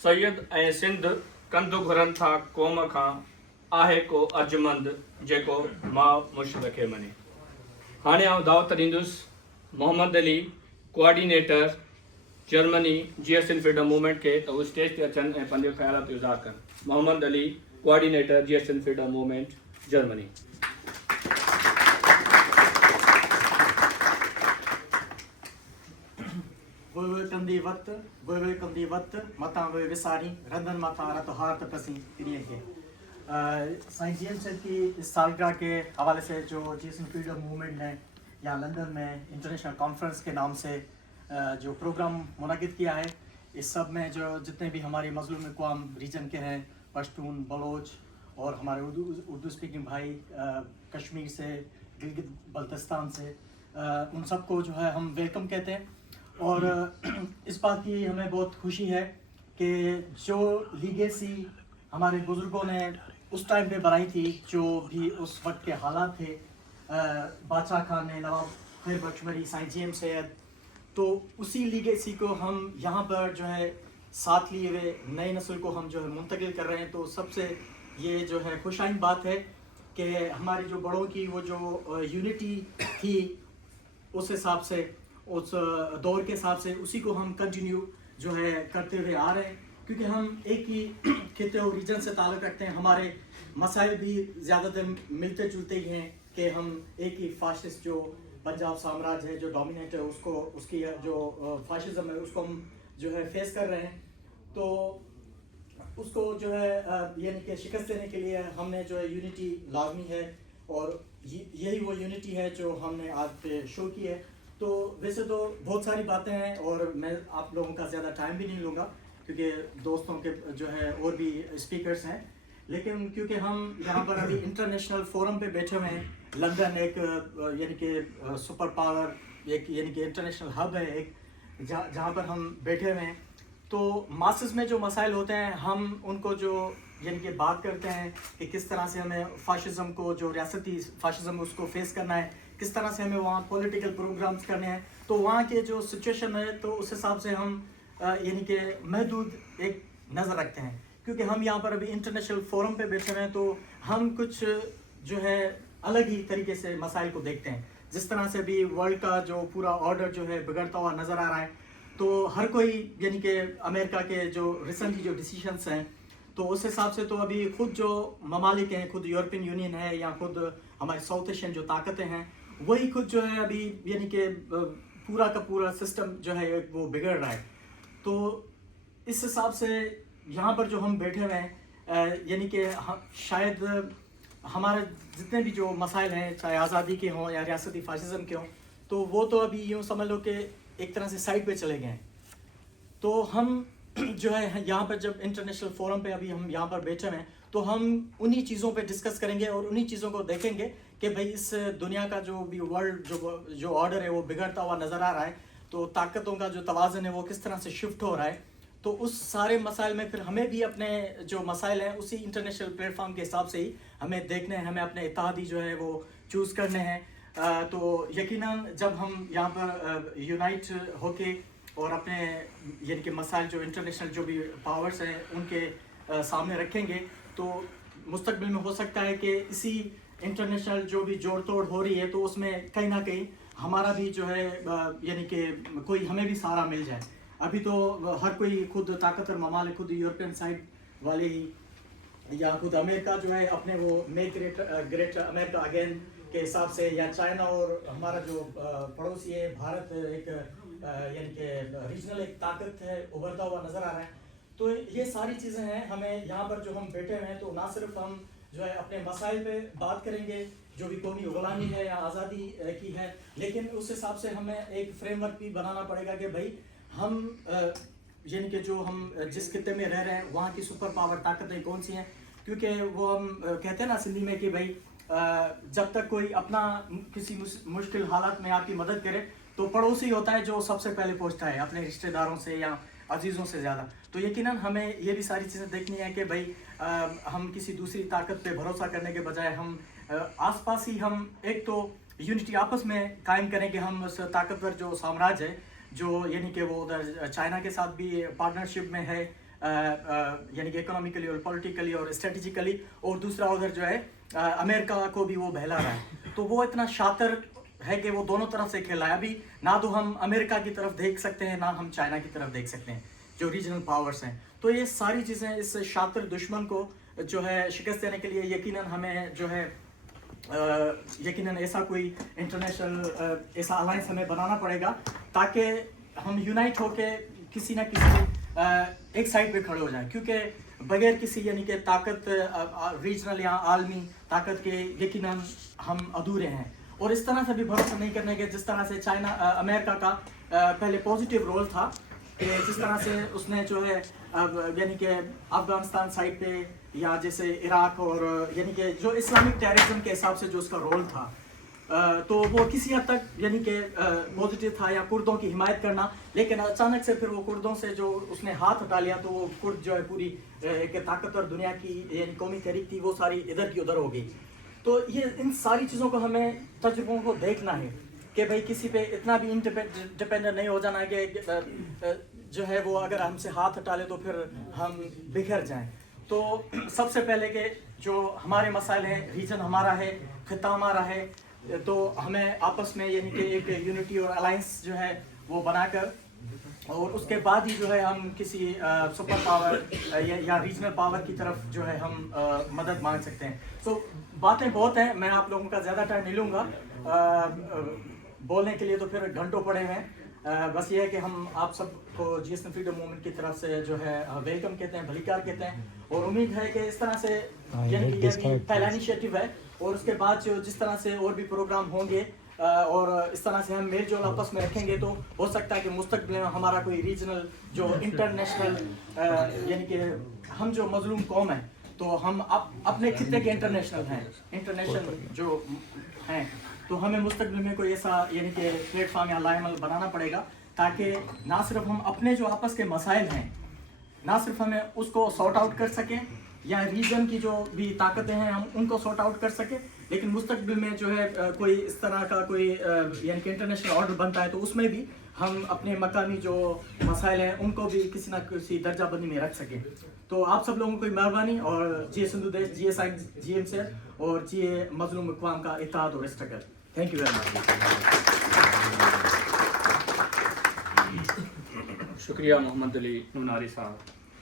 सैयद ऐं सिंध कंधु घुरनि था क़ौम खां आहे को अर्जुमंद जेको माउ मुश्किल खे मञे। हाणे आउं दावत ॾींदुसि Mohammad Ali coordinator Germany GSN freedom movement खे त उहे स्टेज ते अचनि ऐं पंहिंजे ख़्यालात इज़हार कनि। Mohammad Ali coordinator GSN freedom movement Germany. Wohlkommen die Watt, Matan Visari, रंधन माथा रत हार्त प्रसी तिरिये के साइंस जेम्स की इस सालगिरह के हवाले से जो GSN फ्रीडम मूवमेंट ने यहाँ लंदन में इंटरनेशनल कॉन्फ्रेंस के नाम से जो प्रोग्राम मुनक़िद किया है, इस सब में जो जितने भी हमारे मज़लूम अक़वाम रीजन के हैं, पश्तून, बलोच और हमारे उर्दू स्पीकिंग भाई कश्मीर से, गिलगित बल्तिस्तान से, उन सबको जो है हम वेलकम कहते हैं। और इस बात की हमें बहुत खुशी है कि जो लीगेसी हमारे बुज़ुर्गों ने उस टाइम पे बनाई थी, जो भी उस वक्त के हालात थे, बादशाह खान ने, नवाब खैर बख्शमरी, साइंस जेम्स सैयद, तो उसी लीगेसी को हम यहाँ पर जो है साथ लिए हुए नई नस्ल को हम जो है मुंतकिल कर रहे हैं। तो सबसे ये जो है खुशाइन बात है कि हमारी जो बड़ों की वो जो यूनिटी थी, उस हिसाब से, उस दौर के हिसाब से उसी को हम कंटिन्यू जो है करते हुए आ रहे हैं, क्योंकि हम एक ही खिते और रीजन से ताल्लुक़ रखते हैं। हमारे मसाइल भी ज़्यादातर मिलते जुलते ही हैं कि हम एक ही फाशिस्ट जो पंजाब साम्राज्य है, जो डोमिनेट है, उसको, उसकी जो फाशिज़म है, उसको हम जो है फेस कर रहे हैं। तो उसको जो है यानी कि शिकस्त देने के लिए हमने जो है यूनिटी लाजमी है, और यही वो यूनिटी है जो हमने आज पे शो की है। तो वैसे तो बहुत सारी बातें हैं और मैं आप लोगों का ज़्यादा टाइम भी नहीं लूँगा, क्योंकि दोस्तों के जो है और भी स्पीकर्स हैं, लेकिन क्योंकि हम यहाँ पर अभी इंटरनेशनल फोरम पे बैठे हुए हैं, लंदन एक यानी कि सुपर पावर, एक यानी कि इंटरनेशनल हब है एक, जहाँ पर हम बैठे हुए हैं। तो मासेस में जो मसाइल होते हैं, हम उनको जो यानी कि बात करते हैं कि किस तरह से हमें फाशिज़म को, जो रियासती फाशिज़म उसको फेस करना है, किस तरह से हमें वहाँ पॉलिटिकल प्रोग्राम्स करने हैं, तो वहाँ के जो सिचुएशन है, तो उस हिसाब से हम यानी कि महदूद एक नज़र रखते हैं। क्योंकि हम यहाँ पर अभी इंटरनेशनल फोरम पे बैठे हुए हैं, तो हम कुछ जो है अलग ही तरीके से मसाइल को देखते हैं। जिस तरह से अभी वर्ल्ड का जो पूरा ऑर्डर जो है बिगड़ता हुआ नज़र आ रहा है, तो हर कोई यानी कि अमेरिका के जो रिसेंटली जो डिसीशंस हैं, तो उस हिसाब से तो अभी खुद जो ममालिक हैं, खुद यूरोपियन यूनियन है या खुद हमारे साउथ एशियन जो ताकतें हैं, वही खुद जो है अभी यानी कि पूरा का पूरा सिस्टम जो है वो बिगड़ रहा है। तो इस हिसाब से यहाँ पर जो हम बैठे हुए हैं, यानी कि शायद हमारे जितने भी जो मसाइल हैं, चाहे आज़ादी के हों या रियासती फाशिज़म के हों, तो वो तो अभी यूँ समझ लो कि एक तरह से साइड पे चले गए हैं। तो हम जो है यहाँ पर जब इंटरनेशनल फोरम पे अभी हम यहाँ पर बैठे हैं, तो हम उन्हीं चीज़ों पे डिस्कस करेंगे और उन्हीं चीज़ों को देखेंगे कि भाई इस दुनिया का जो भी वर्ल्ड जो ऑर्डर है वो बिगड़ता हुआ नज़र आ रहा है, तो ताकतों का जो तवाज़न है वो किस तरह से शिफ्ट हो रहा है। तो उस सारे मसाइल में फिर हमें भी अपने जो मसाइल हैं उसी इंटरनेशनल प्लेटफॉर्म के हिसाब से ही हमें देखने हैं, हमें अपने इत्तेहादी जो है वो चूज़ करने हैं। तो यकीनन जब हम यहाँ पर यूनाइट होके और अपने यानी कि मसाइल जो इंटरनेशनल जो भी पावर्स हैं उनके सामने रखेंगे, तो मुस्तकबिल में हो सकता है कि इसी इंटरनेशनल जो भी जोड़ तोड़ हो रही है, तो उसमें कहीं ना कहीं हमारा भी जो है यानी कि कोई हमें भी सहारा मिल जाए। अभी तो हर कोई खुद ताकतवर ममालिक, खुद यूरोपियन साइड वाले ही या खुद अमेरिका जो है अपने वो मेक ग्रेट अमेरिका अगेन के हिसाब से, या चाइना और हमारा जो पड़ोसी है भारत एक यानी कि रीजनल एक ताकत है, उभरता हुआ नज़र आ रहा है। तो ये सारी चीज़ें हैं। हमें यहाँ पर जो हम बैठे हुए हैं, तो ना सिर्फ हम जो है अपने मसाइल पे बात करेंगे जो भी कौमी गुलामी है या आज़ादी की है, लेकिन उस हिसाब से हमें एक फ्रेमवर्क भी बनाना पड़ेगा कि भाई हम यानी कि जो हम जिस खिते में रह रहे हैं वहाँ की सुपर पावर ताकतें कौन सी हैं। क्योंकि वो हम कहते हैं ना सिंधी में कि भाई जब तक कोई अपना किसी मुश्किल हालात में आपकी मदद करे, तो पड़ोसी होता है जो सबसे पहले पहुँचता है अपने रिश्तेदारों से या अजीज़ों से ज़्यादा। तो यकीनन हमें ये भी सारी चीज़ें देखनी है कि भाई हम किसी दूसरी ताकत पे भरोसा करने के बजाय हम आसपास ही हम एक तो यूनिटी आपस में कायम करें कि हम उस ताकतवर जो साम्राज्य है, जो यानी कि वो उधर चाइना के साथ भी पार्टनरशिप में है, यानी कि इकोनॉमिकली और पॉलिटिकली और स्ट्रेटेजिकली, और दूसरा उधर जो है अमेरिका को भी वो बहला रहा है। तो वो इतना शातिर है कि वो दोनों तरफ से खेला है। अभी ना तो हम अमेरिका की तरफ देख सकते हैं, ना हम चाइना की तरफ देख सकते हैं, जो रीजनल पावर्स हैं। तो ये सारी चीज़ें इस शातिर दुश्मन को जो है शिकस्त देने के लिए यकीनन हमें जो है यकीनन ऐसा कोई इंटरनेशनल ऐसा अलायंस हमें बनाना पड़ेगा, ताकि हम यूनाइट होके किसी ना किसी एक साइड पे खड़े हो जाएं। क्योंकि बगैर किसी यानी कि ताकत रीजनल या आलमी ताकत के यकीनन हम अधूरे हैं। और इस तरह से भी भरोसा नहीं करने के जिस तरह से चाइना अमेरिका का पहले पॉजिटिव रोल था, कि जिस तरह से उसने जो है यानी कि अफगानिस्तान साइड पे या जैसे इराक और यानी कि जो इस्लामिक टेररिज्म के हिसाब से जो उसका रोल था, तो वो किसी हद तक यानी कि पॉजिटिव था, या कुर्दों की हिमायत करना। लेकिन अचानक से फिर वो कुर्दों से जो उसने हाथ हटा लिया, तो वो कुर्द जो है पूरी एक ताकतवर दुनिया की यानी कौमी तहरीक थी, वो सारी इधर की उधर हो गई। तो ये इन सारी चीज़ों को हमें तजुर्बों को देखना है कि भाई किसी पे इतना भी डिपेंडेंट नहीं हो जाना है कि जो है वो अगर हमसे हाथ हटा ले तो फिर हम बिखर जाएं। तो सबसे पहले के जो हमारे मसाइल हैं, रीजन हमारा है, खिता हमारा है, तो हमें आपस में यानी कि एक यूनिटी और अलायंस जो है वो बनाकर, और उसके बाद ही जो है हम किसी सुपर पावर या रीजनल पावर की तरफ जो है हम मदद मांग सकते हैं। तो बातें बहुत हैं, मैं आप लोगों का ज़्यादा टाइम नहीं लूँगा बोलने के लिए, तो फिर घंटों पड़े हैं। बस ये है कि हम आप सबको GSM फ्रीडम मूवमेंट की तरफ से जो है वेलकम कहते हैं, भलीकार कहते हैं, और उम्मीद है कि इस तरह से यानी कि ये पहला इनिशिएटिव है, और उसके बाद जो जिस तरह से और भी प्रोग्राम होंगे और इस तरह से हम मेल जोल आपस में रखेंगे, तो हो सकता है कि मुस्तकबिल में हमारा कोई रीजनल जो इंटरनेशनल यानी कि हम जो मजलूम कौम है, तो हम अपने खिते के इंटरनेशनल जो हैं, तो हमें मुस्तकबिल में कोई ऐसा यानी कि प्लेटफॉर्म या लाइमल बनाना पड़ेगा, ताकि ना सिर्फ हम अपने जो आपस के मसाइल हैं, ना सिर्फ हमें उसको सॉर्ट आउट कर सकें, या रीजन की जो भी ताकतें हैं हम उनको सॉर्ट आउट कर सकें, लेकिन मुस्तकबिल में जो है कोई इस तरह का कोई यानी कि इंटरनेशनल ऑर्डर बनता है, तो उसमें भी हम अपने मकामी जो मसाइल हैं उनको भी किसी ना किसी दर्जाबंदी में रख सकें। तो आप सब लोगों को मेहरबानी, और जिए सिंधु देश, जिए साइंस, जिए से, और जिए मजलूम अक़वाम का इत्तेहाद और struggle. Thank you very much. शुक्रिया मोहम्मद अली नूनारी साहब।